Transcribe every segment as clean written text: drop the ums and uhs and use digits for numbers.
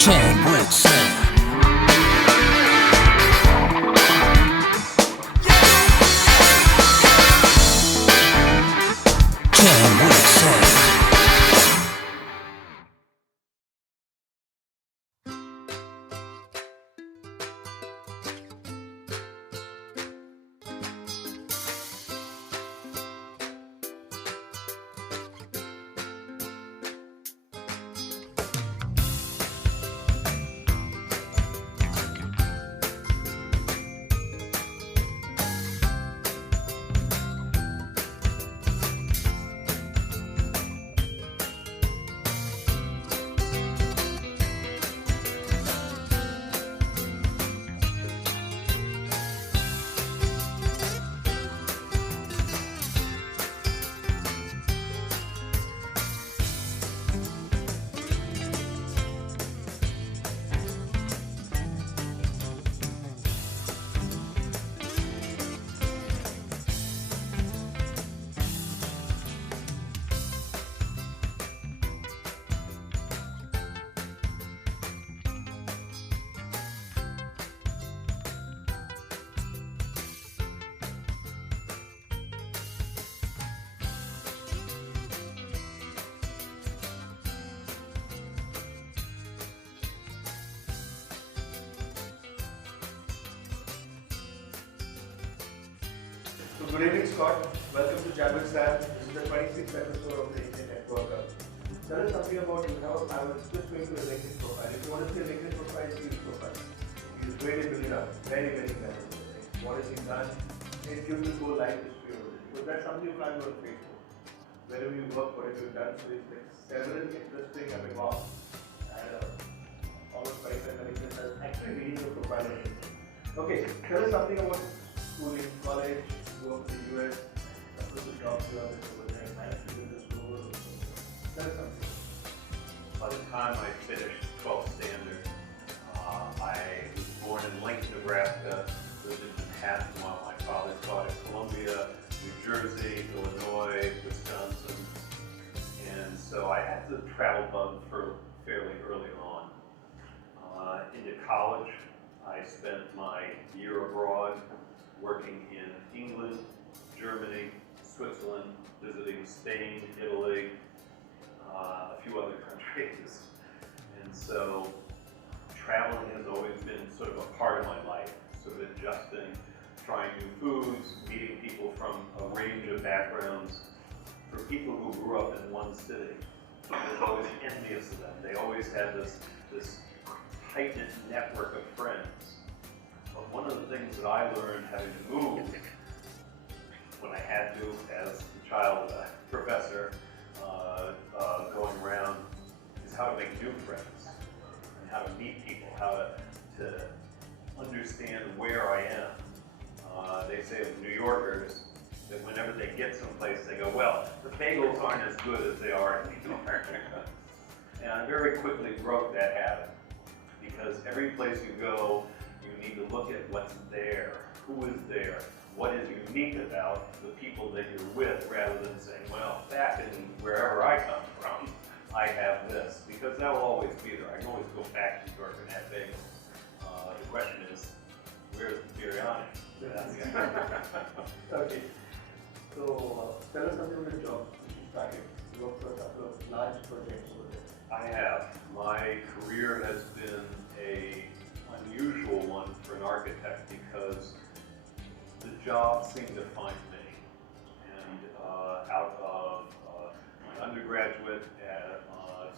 So good evening, Scott. Welcome to Chat with Sam. This is the 26th episode of the Indian Network. Tell us something about you. I was just going to a LinkedIn profile. If you want to see a LinkedIn profile, see his profile. He's really building up. Very, very valuable. What has he done? His beautiful life history over it. Because that's something you can't do on Facebook. Wherever you work, what have you done? So it's like several interesting, wow. Almost 5 minutes. I was actually reading your profile on LinkedIn. Okay, tell us something about schooling, college, go up to the US, couple of the jobs you have over there, nice to do this over. Tell us something. By the time I finished 12th standard, I was born in Lincoln, Nebraska, lived in Manhattan while my father taught at Columbia, New Jersey, Illinois, Wisconsin, and so I had the travel bug for fairly early on. Into college, I spent my year abroad working in England, Germany, Switzerland, visiting Spain, Italy, a few other countries. And so traveling has always been sort of a part of my life, sort of adjusting, trying new foods, meeting people from a range of backgrounds. For people who grew up in one city, I was always envious of them. They always had this tight-knit network of friends. But one of the things that I learned having to move when I had to, as a child professor, going around, is how to make new friends and how to meet people, how to understand where I am. They say of New Yorkers that whenever they get someplace, they go, well, the bagels aren't as good as they are in New York. And I very quickly broke that habit, because every place you go, you need to look at what's there, who is there, what is unique about the people that you're with, rather than saying, well, back in wherever I come from, I have this, because that will always be there. I can always go back to New York and have bagels. The question is, where's the biryani? Okay. So, tell us something about your job, which you started. You worked for a couple of large projects over there. I have. My career has been an unusual one for an architect, because the job seemed to find me. And out of my undergraduate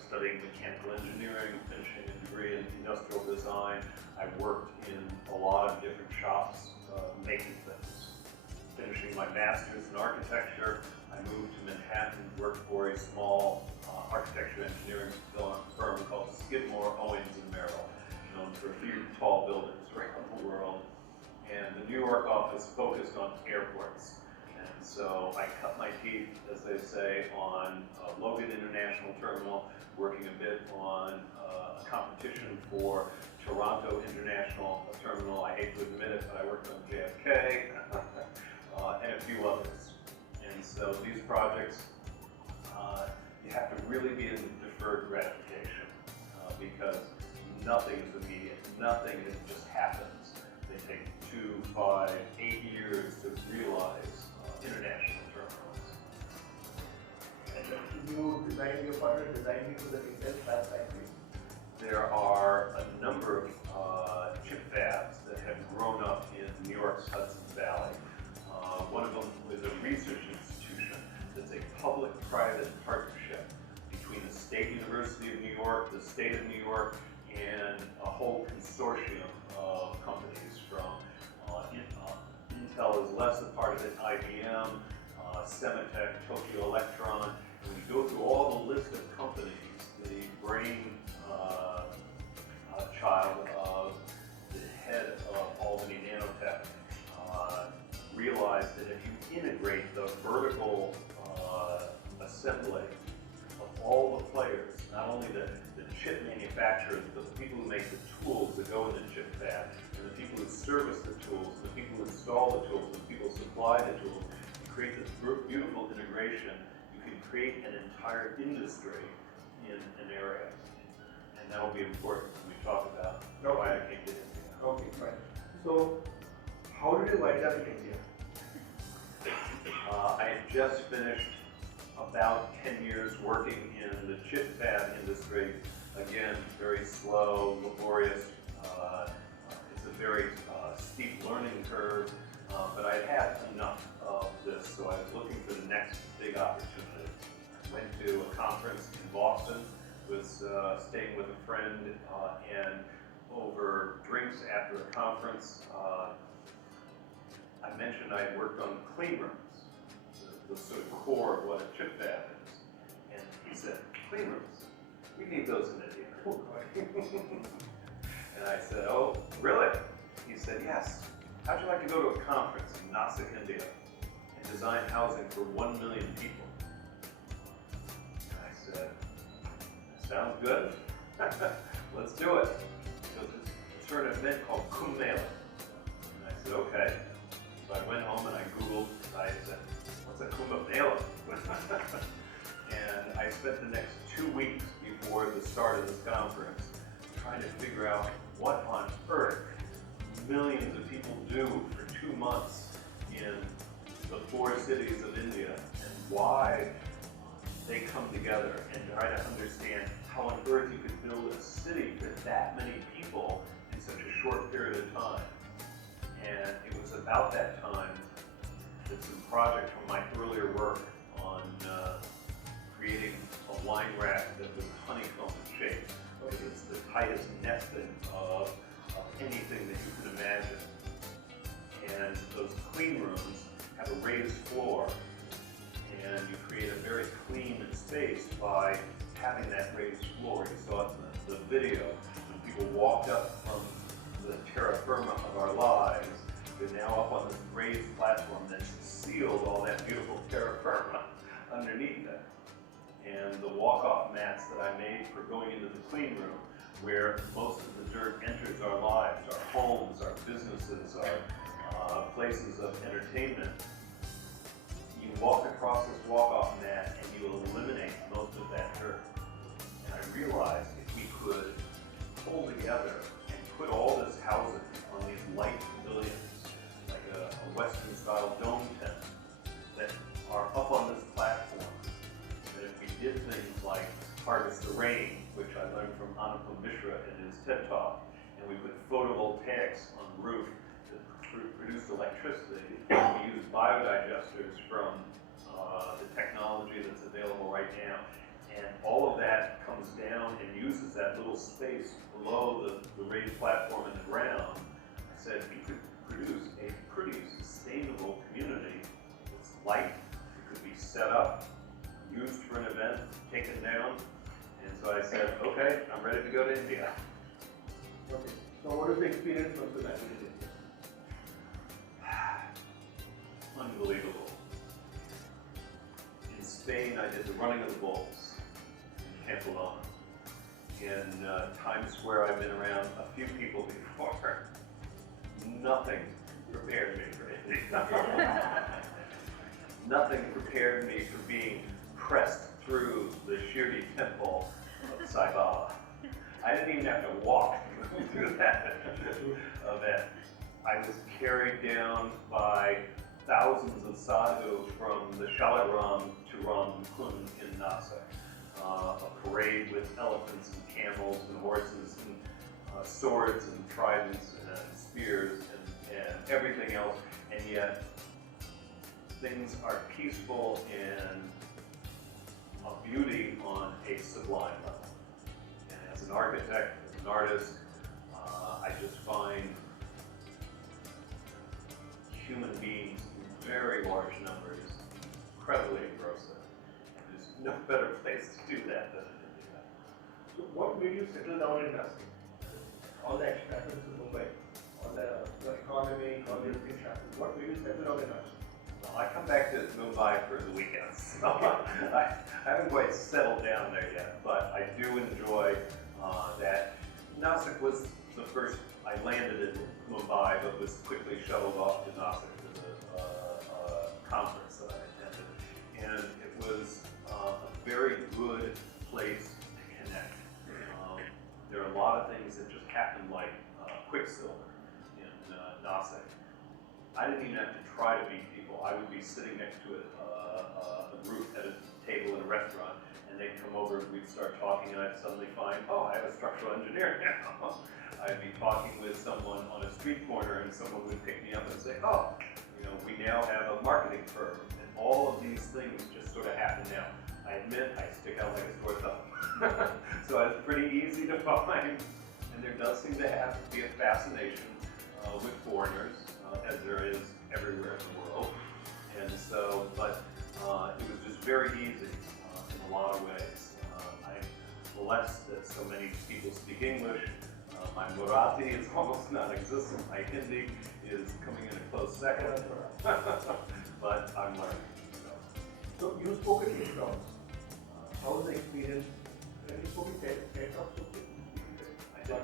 studying mechanical engineering, finishing a degree in industrial design, I worked in a lot of different shops making things. Finishing my master's in architecture, I moved to Manhattan, worked for a small architecture engineering firm called Skidmore, Owings & Merrill, known for a few tall buildings around the world. And the New York office focused on airports. And so I cut my teeth, as they say, on Logan International Terminal, working a bit on a competition for Toronto International Terminal. I hate to admit it, but I worked on JFK and a few others. And so these projects, you have to really be in deferred gratification, because nothing is immediate. Nothing just happens. They take 2, 5, 8 years to realize international terminals. And you designed your partner, designed you for the Intel fab factory? There are a number of chip fabs that have grown up in New York's Hudson Valley. One of them is a research institution that's a public-private partnership between the State University of New York, the State of New York, and a whole consortium of companies from Intel is less a part of it, IBM, Sampath, Tokyo Electron. And when you go through all the list of companies, the brain child of the head of Albany Nanotech realized that if you integrate the vertical assembly of all the players, not only the chip manufacturers, but the people who make the tools that go in the chip fab, and the people who service the tools, and the people who install the tools, and the people who supply the tools, you create this beautiful integration. You can create an entire industry in an area. And that will be important when we talk about why I came to India. Okay, fine. So, how did you wind up in India? I had just finished about 10 years working in the chip fab industry. Again, very slow, laborious. It's a very steep learning curve, but I had enough of this, so I was looking for the next big opportunity. I went to a conference in Boston, was staying with a friend, and over drinks after a conference, I mentioned I had worked on clean rooms, the sort of core of what a chip fab is. And he said, clean rooms? We need those in India. And I said, oh, really? He said, yes. How'd you like to go to a conference in Nasik, India, and design housing for 1 million people? And I said, that sounds good. Let's do it. He goes, it's an event called Kumbh Mela. And I said, okay. So I went home and I Googled, I said, what's a Kumbh Mela? And I spent the next 2 weeks before the start of this conference trying to figure out what on earth millions of people do for 2 months in the 4 cities of India, and why they come together, and try to understand how on earth you could build a city for that many people in such a short period of time. And it was about that time that some project from my earlier work on creating a wine rack that was honeycomb shaped. It's the tightest nesting of anything that you can imagine. And those clean rooms have a raised floor, and you create a very clean space by having that raised floor. You saw it in the video when people walked up from the terra firma of our lives. They're now up on this raised platform that's sealed all that beautiful terra firma underneath it. And the walk-off mats that I made for going into the clean room, where most of the dirt enters our lives, our homes, our businesses, our places of entertainment. You walk across this walk-off mat and you eliminate most of that dirt. And I realized if we could pull together and put all this housing on these light pavilions, like a Western-style dome tent, that are up on this platform, that if we did things like harvest the rain, which I learned from Anupam Mishra in his TED Talk, and we put photovoltaics on the roof that produce electricity, and we use biodigesters from the technology that's available right now. And all of that comes down and uses that little space below the raised platform in the ground. I said we could produce a pretty sustainable community that's light. It could be set up, used for an event, taken down. And so I said, okay, I'm ready to go to India. Okay. So what is the experience of the language in India? Unbelievable. In Spain, I did the running of the bulls in Pamplona. In Times Square, I've been around a few people before. Nothing prepared me for India. Nothing prepared me for being pressed through the Shirdi temple of Sai Baba. I didn't even have to walk through that event. I was carried down by thousands of sadhus from the Shalagram to Ram Kund in Nasik. A parade with elephants and camels and horses and swords and tridents and spears and everything else, and yet things are peaceful and a beauty on a sublime level. And as an architect, as an artist, I just find human beings in very large numbers incredibly engrossing. And there's no better place to do that than in India. So what made you settle down in Nasik? All the action happens in Mumbai. All the economy, all these things happen. What made you settle down in Nasik? Well, I come back to Mumbai for the weekends, so I haven't quite settled down there yet, but I do enjoy that. Nasik was the first, I landed in Mumbai, but was quickly shuttled off to Nasik for the conference that I attended. And it was a very good place to connect. There are a lot of things that just happened like quicksilver in Nasik. I didn't even have to try to meet people. I would be sitting next to a group at a table in a restaurant, and they'd come over and we'd start talking, and I'd suddenly find, oh, I have a structural engineer now. I'd be talking with someone on a street corner, and someone would pick me up and say, oh, you know, we now have a marketing firm, and all of these things just sort of happen now. I admit I stick out like a sore thumb. So it's pretty easy to find, and there does seem to have to be a fascination with foreigners, as there is everywhere in the world. And so, but it was just very easy in a lot of ways. I'm blessed that so many people speak English. My Marathi is almost non-existent. My Hindi is coming in a close second. But I'm learning. So you spoke in TED Talks. How was the experience? You spoke in TED Talks? I did.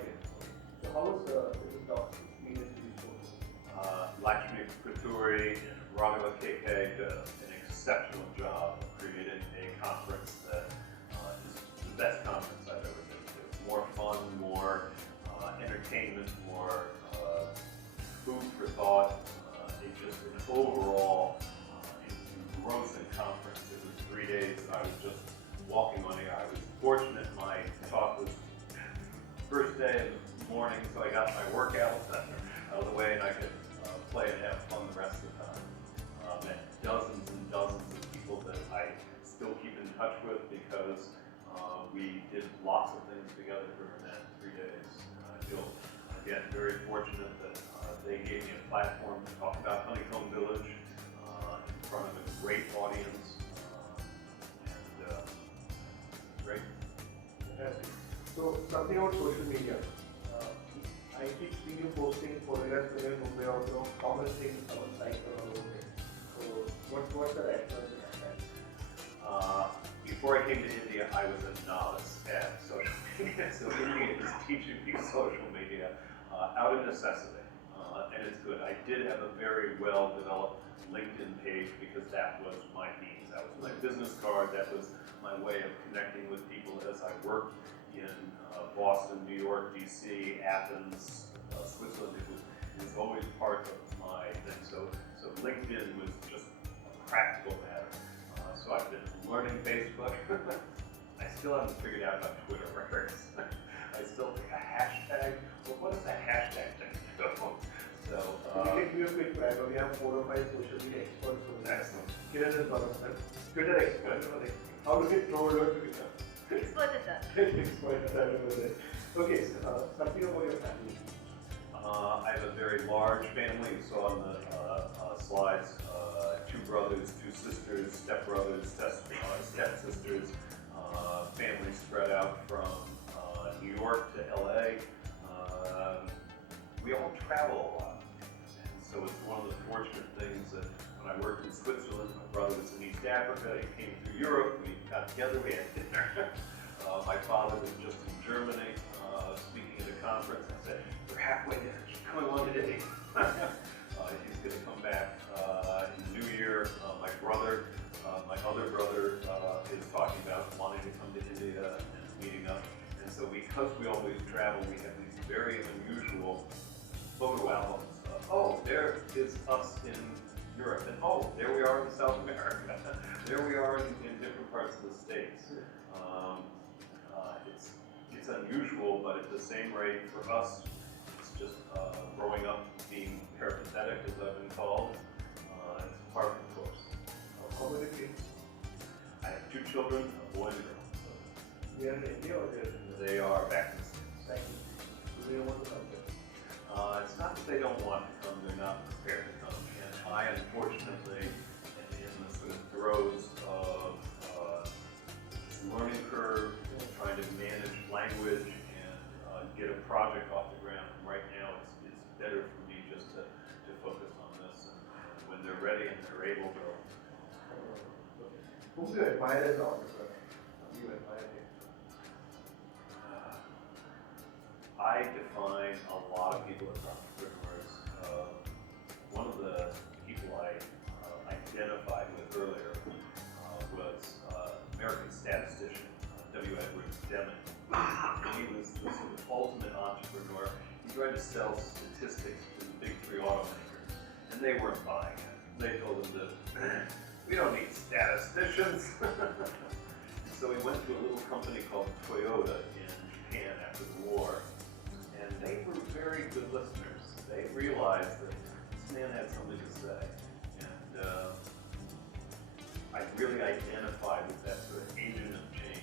So how was the TED Talks experience you spoke? Lakshmi Paturi and Raghav KK did an exceptional job of creating a conference that is the best conference I've ever been to. More fun, more entertainment, more food for thought. Just an overall engrossing conference. It was 3 days that I was just walking on air. I was fortunate my talk was first day in the morning, so I got my workout out of the way and I could play and have fun the rest of the time. Met dozens and dozens of people that I still keep in touch with because we did lots of things together during that 3 days. I feel, again, very fortunate that they gave me a platform to talk about Honeycomb Village in front of a great audience. Great. Fantastic. So something about social media. I keep seeing you posting photographs when you're in Mumbai or common things, common sites around the world. So what's the rationale behind that? Before I came to India, I was a novice at social media. So India is teaching me social media out of necessity. And it's good. I did have a very well-developed LinkedIn page because that was my means. That was my business card. That was my way of connecting with people as I worked in Boston, New York, DC, Athens, Switzerland. It was always part of my thing. So LinkedIn was just a practical matter. So I've been learning Facebook. I still haven't figured out how Twitter works. I still think a hashtag. Well, what does a hashtag thing do? So we can do a quick primer. We have 4 or 5 social media experts on that. excellent. Kiran is one of them. Twitter expert. How to get trolled on Twitter? Expert at that. Expert at that over there. Okay, so something about your family. I have a very large family. You saw on the slides, 2 brothers, 2 sisters, stepbrothers, stepsisters, family spread out from New York to LA. We all travel a lot. And so it's one of the fortunate things that when I worked in Switzerland, my brother was in East Africa, he came through Europe, we got together, we had dinner. My father was just in Germany speaking at a conference. I said, we're halfway there, keep coming along to Italy. He's going to come back in the new year. My other brother is talking about wanting to come to India and meeting up. And so we because we always travel, we have these very unusual photo albums. Oh, there is us in Europe, and oh, there we are in South America. There we are in different parts of the States. It's unusual, but at the same rate for us, it's just growing up being peripatetic, as I've been called. It's part of the course. How many kids? I have 2 children, a boy and a girl. They are in India or they are in the They are back in the States. Thank you. Do they want to come here? It's not that they don't want to come, they're not prepared to come. And I, unfortunately, am in the sort of throes of this learning curve, trying to manage language and get a project off the ground. And right now, it's better for me just to focus on this. And when they're ready and they're able, they'll. Who do you admire as an entrepreneur? Who do you admire him? I define a lot of people as entrepreneurs. One of the people I identified with earlier was American statistician W. Edwards Deming. He was the sort of ultimate entrepreneur. He tried to sell statistics to the big 3 automakers, and they weren't buying it. They told him that we don't need statisticians. So he went to a little company called Toyota in Japan after the war, and they were very good listeners. They realized that this man had something to say, and I really identified with that sort of agent of change.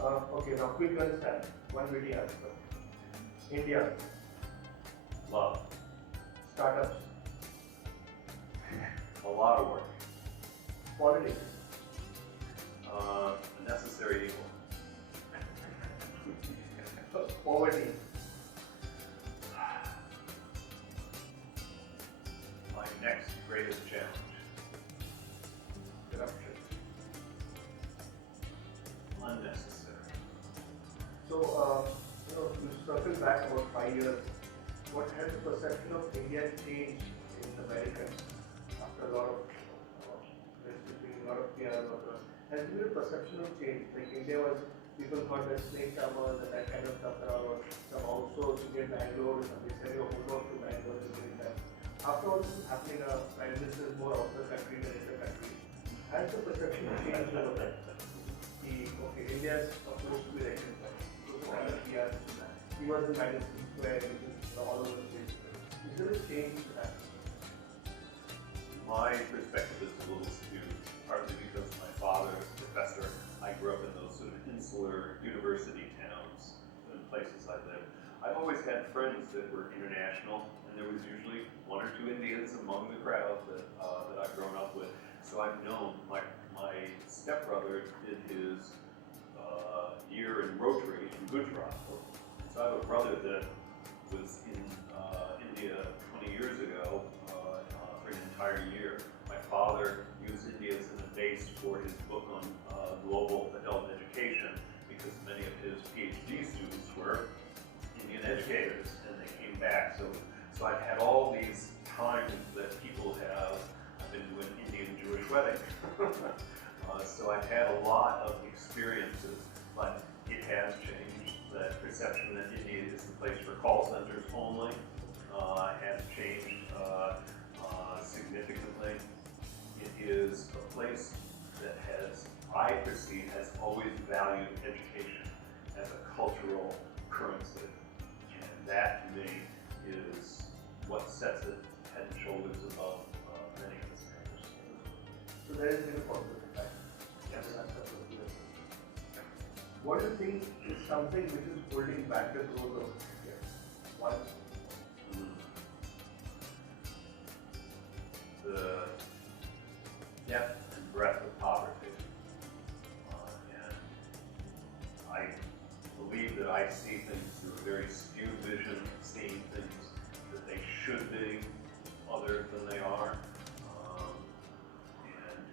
Okay, now quick understand. One witty answer. India, Love. startups, A lot of work. politics, A necessary evil. poverty, My next greatest challenge. corruption. Unnecessary. So, you circle back about 5 years. What has the perception of India changed in America after a lot of a lot of years? Has there been a perception of change? Like India was, people thought that snake charmers and that kind of stuff around. Some also to get Bangalore, they said you hold on to Bangalore and doing that. After all this is happening, Prime Minister is more out of the country than in the country. Has the perception changed over that? Okay, India is supposed to be like this. He was in Madison Square, which is all over the place. Is there a change to that? My perspective is a little skewed, partly because my father is a professor. I grew up in those sort of insular university towns, in places I lived. I've always had friends that were international, and there was usually 1 or 2 Indians among the crowd that I've grown up with. So I've known my stepbrother did his year in Rotary in Gujarat. So I have a brother that was in India 20 years ago for an entire year. My father used India as a base for his book on global adult education because many of his PhD students were Indian educators and they came back. So I've had all these times that people have, I've been to an Indian Jewish wedding. So I've had a lot of experiences, but it has changed. The perception that India is the place for call centers only has changed significantly. It is a place that I perceive, has always valued education as a cultural currency. And that, to me, is what sets it head and shoulders above many of its neighbors. So there is a positive impact. Yes. What do you think is something which is holding back the growth of India? One. The depth and breadth of poverty. And I believe that I see things through a very skewed vision, seeing things that they should be other than they are. And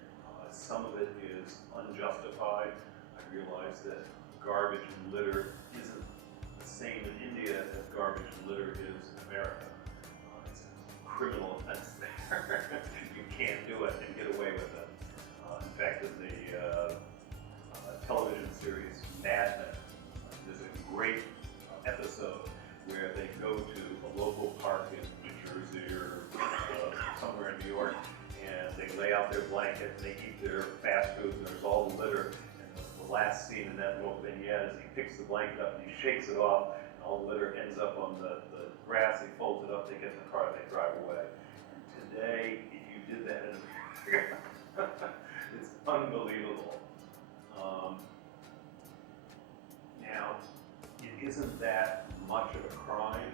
some of it is unjustified. I realize that garbage and litter isn't the same in India as garbage and litter is in America. It's a criminal offense there. You can't do it and get away with it. In fact, in the their fast foods, and there's all the litter. And the last scene in that little vignette is he picks the blanket up and he shakes it off, and all the litter ends up on the grass. He folds it up, they get in the car, and they drive away. And today, if you did that in America, it's unbelievable. Now, it isn't that much of a crime,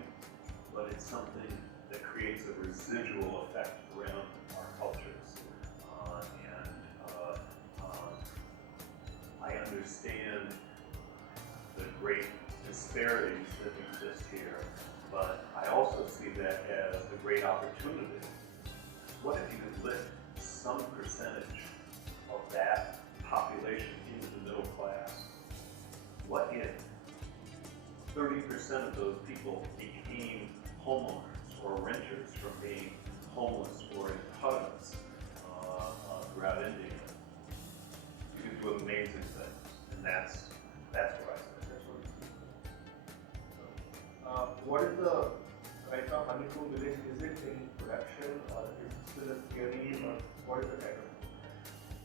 but it's something that creates a residual effect around our cultures. I understand the great disparities that exist here, but I also see that as a great opportunity. What if you could lift some percentage of that population into the middle class? What if 30% of those people became homeowners or renters from being homeless or in huts throughout India? You can do amazing things, and that's what I said. That's what it's what is the right now honeycomb village? Is it in production or is it still a theory or what is the title?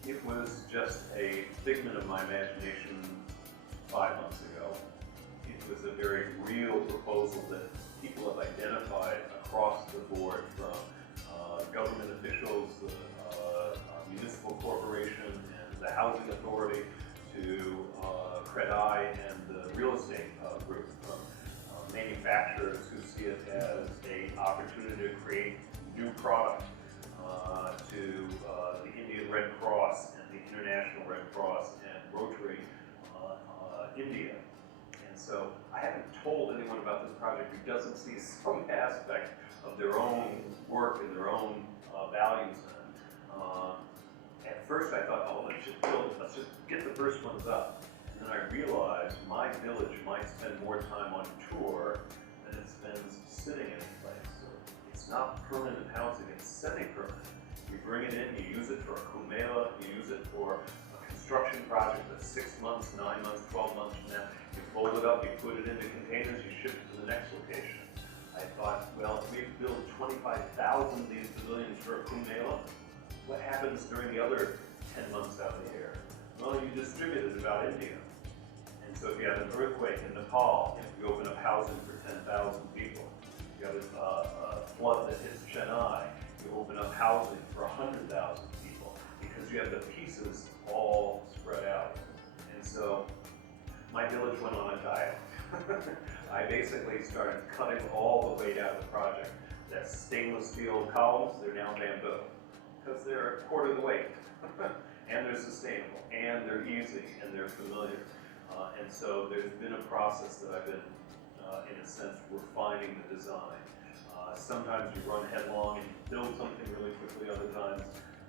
It was just a figment of my imagination 5 months ago. It was a very real proposal that people have identified across the board, from government officials, the municipal corporation, and the housing authority, to Credai and the real estate group, from manufacturers who see it as an opportunity to create new product, to the Indian Red Cross and the International Red Cross and Rotary India. And so I haven't told anyone about this project who doesn't see some aspect of their own work and their own values in it. At first I thought, oh, let's just build it, let's just get the first ones up. And then I realized my village might spend more time on tour than it spends sitting in a place. So it's not permanent housing, it's semi-permanent. You bring it in, you use it for a kumela, you use it for a construction project that's 6 months, 9 months, 12 months from now. You fold it up, you put it into containers, you ship it to the next location. I thought, well, if we build 25,000 of these pavilions for a kumela, what happens during the other 10 months out of the year? Well, you distribute it about India. And so if you have an earthquake in Nepal, you open up housing for 10,000 people. You have a flood that hits Chennai, you open up housing for 100,000 people, because you have the pieces all spread out. And so my village went on a diet. I basically started cutting all the weight out of the project. That's stainless steel columns, they're now bamboo, because they're a quarter of the weight. And they're sustainable, and they're easy, and they're familiar. And so there's been a process that I've been, in a sense, refining the design. Sometimes you run headlong and you build something really quickly, other times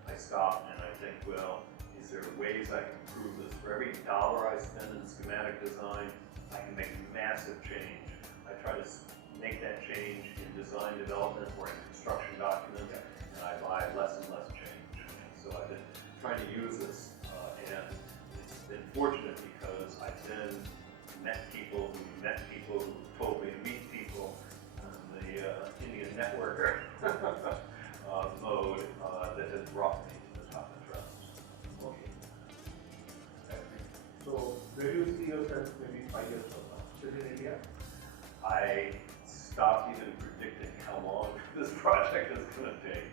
I stop and I think, well, is there ways I can improve this? For every dollar I spend in schematic design, I can make massive change. I try to make that change in design development or in construction documents, and I buy less and less change. So I've been trying to use this, and it's been fortunate because I've then met people who told me to meet people, the Indian networker mode that has brought me to the top of trust. Okay. So where do you see yourself maybe 5 years from now? Still in India? I stopped even predicting how long this project is going to take.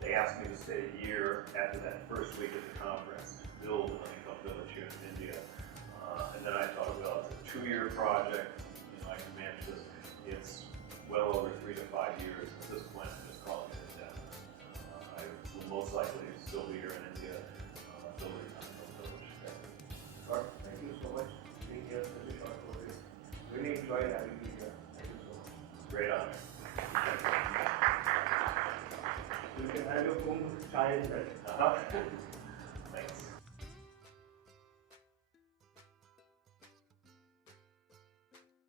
They asked me to stay a year after that first week at the conference to build a honeycomb village here in India. And then I thought, well, it's a 2-year project. I can manage this. It's well over 3 to 5 years. At this point, I'm just calling it a death. I will most likely still be here in India, building a honeycomb village. Scott, thank you so much for being here such a short notice. Really enjoyed having you here. Thank you so much. Great honor. You can have your home chai in that.